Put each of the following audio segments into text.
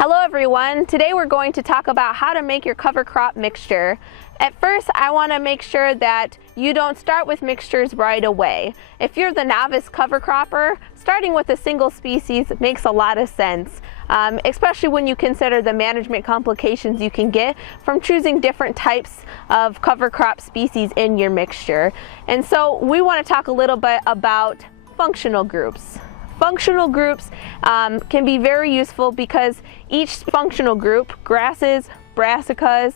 Hello everyone, today we're going to talk about how to make your cover crop mixture. At first, I want to make sure that you don't start with mixtures right away. If you're the novice cover cropper, starting with a single species makes a lot of sense, especially when you consider the management complications you can get from choosing different types of cover crop species in your mixture. And so we want to talk a little bit about functional groups. Functional groups can be very useful because each functional group, grasses, brassicas,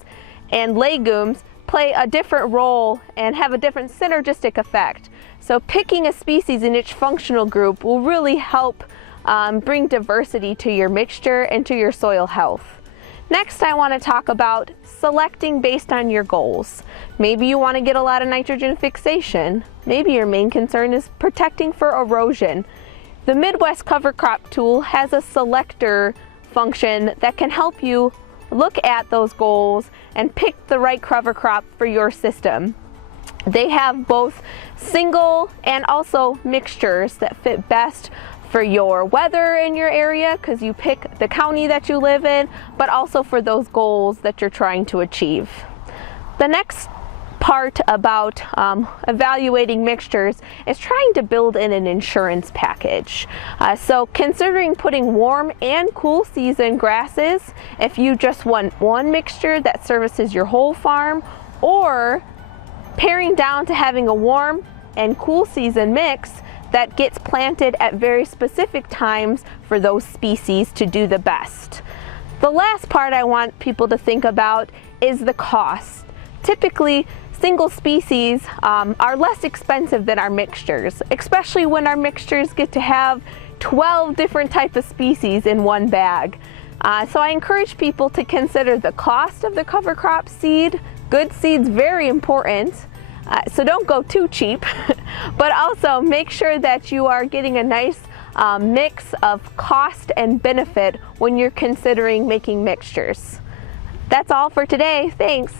and legumes, play a different role and have a different synergistic effect. So picking a species in each functional group will really help bring diversity to your mixture and to your soil health. Next, I want to talk about selecting based on your goals. Maybe you want to get a lot of nitrogen fixation. Maybe your main concern is protecting for erosion. The Midwest Cover Crop tool has a selector function that can help you look at those goals and pick the right cover crop for your system. They have both single and also mixtures that fit best for your weather in your area because you pick the county that you live in, but also for those goals that you're trying to achieve. The next part about evaluating mixtures is trying to build in an insurance package. So considering putting warm and cool season grasses, if you just want one mixture that services your whole farm, or paring down to having a warm and cool season mix that gets planted at very specific times for those species to do the best. The last part I want people to think about is the cost. Typically, single species are less expensive than our mixtures, especially when our mixtures get to have 12 different types of species in one bag. So I encourage people to consider the cost of the cover crop seed. Good seed's very important, so don't go too cheap, but also make sure that you are getting a nice mix of cost and benefit when you're considering making mixtures. That's all for today. Thanks.